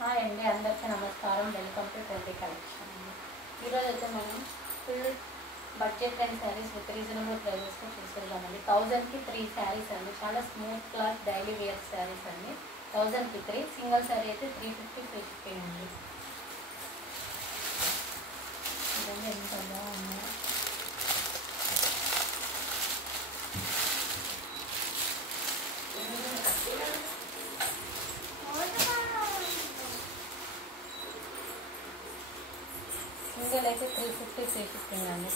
Hi అండి, అందరికీ నమస్కారం. వెల్కమ్ టు ట్రెండీ కలెక్షన్ అండి. ఈరోజు అయితే మనం full budget and sarees with reasonable ప్రైజెస్తో చూస్తున్నామండి. 1000కి 3 శారీస్ అండి. చాలా smooth cloth daily wear sarees అండి. 1000కి 3 సింగిల్ శారీ అయితే 350 ఫ్రీ షిప్పింగ్ అండి. ఇదండి ఎంత బాగున్నాయో. సింగిల్ అయితే 350 ఫ్రీ షిప్పింగ్ అండి.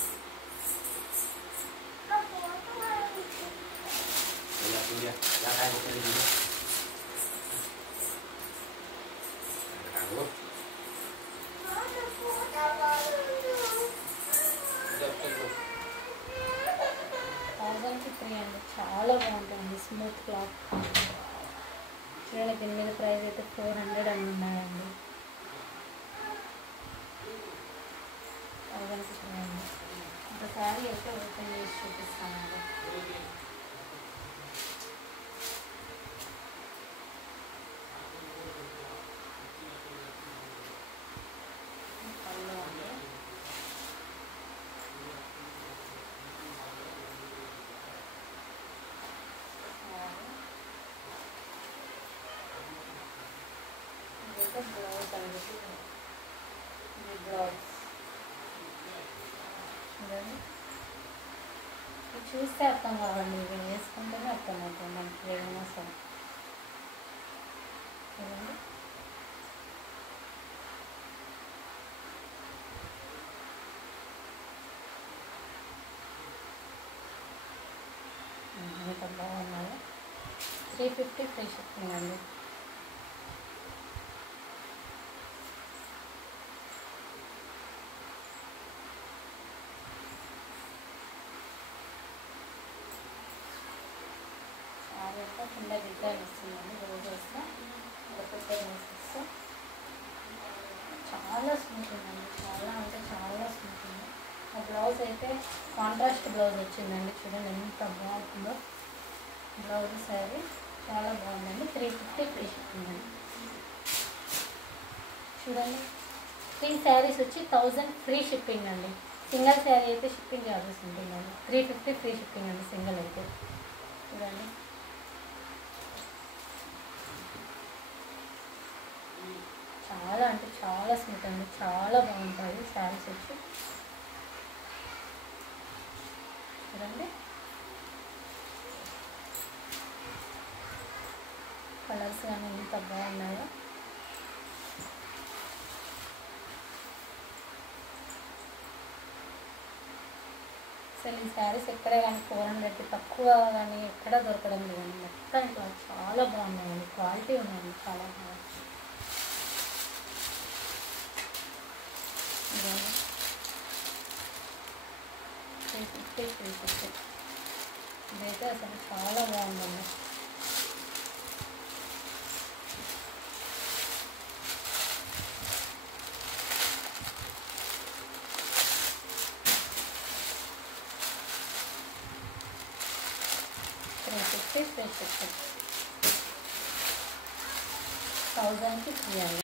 థౌజండ్కి 3 అండి. చాలా బాగుంటుంది స్మూత్ క్లాత్. చూడండి, దీని మీద ప్రైస్ అయితే 400 అని ఉన్నాయండి. 1000కి 3 అండి. ఒక శారీ అయితే ఓపెన్ చేసి చూపిస్తానండి. పళ్ళు అండి. ఇదైతే బ్లౌజ్ అండి. ఇది బ్లౌజ్ చూడండి. ఇది చూస్తే అర్థం కావండి, ఇవి వేసుకుంటేనే అర్థమవుతుంది మనకి ఏమైనా సరే. చూడండి, ఎంత బాగున్నాయో. 350 ఫ్రీ షిప్పింగ్ అండి. శారీ అయితే కింద డిజైన్ వస్తుందండి. రోజెస్లో వేసేస్తే చాలా స్మూత్ ఉందండి. చాలా అంటే చాలా స్మూత్ ఉంది. ఆ బ్లౌజ్ అయితే కాంట్రాస్ట్ బ్లౌజ్ వచ్చిందండి. చూడండి ఎంత బాగుంటుందో బ్లౌజ్. శారీ చాలా బాగుందండి. 350 ఫ్రీ షిప్పింగ్ అండి. చూడండి, 3 శారీస్ వచ్చి 1000 ఫ్రీ షిప్పింగ్ అండి. సింగిల్ శారీ అయితే షిప్పింగ్ చార్జెస్ ఉంటుందండి. 350 ఫ్రీ షిప్పింగ్ అండి సింగిల్ అయితే. చూడండి, చాలా అంటే చాలా స్మూత్ అండి. చాలా బాగుంటాయి శారీస్ వచ్చి. చూడండి, కలర్స్ కానీ ఎంత బాగున్నాయో. అసలు ఈ శారీస్ ఎక్కడ కానీ 400 తక్కువ కానీ ఎక్కడ దొరకడం లేదండి. మొత్తం ఇట్లా చాలా బాగున్నాయండి. క్వాలిటీ ఉన్నాయండి, చాలా బాగుంది. ఇదండి 350. ఇదైతే అసలు చాలా బాగుందండి. ఫ్రీ షిప్పింగ్ 1000కి 3 అండి.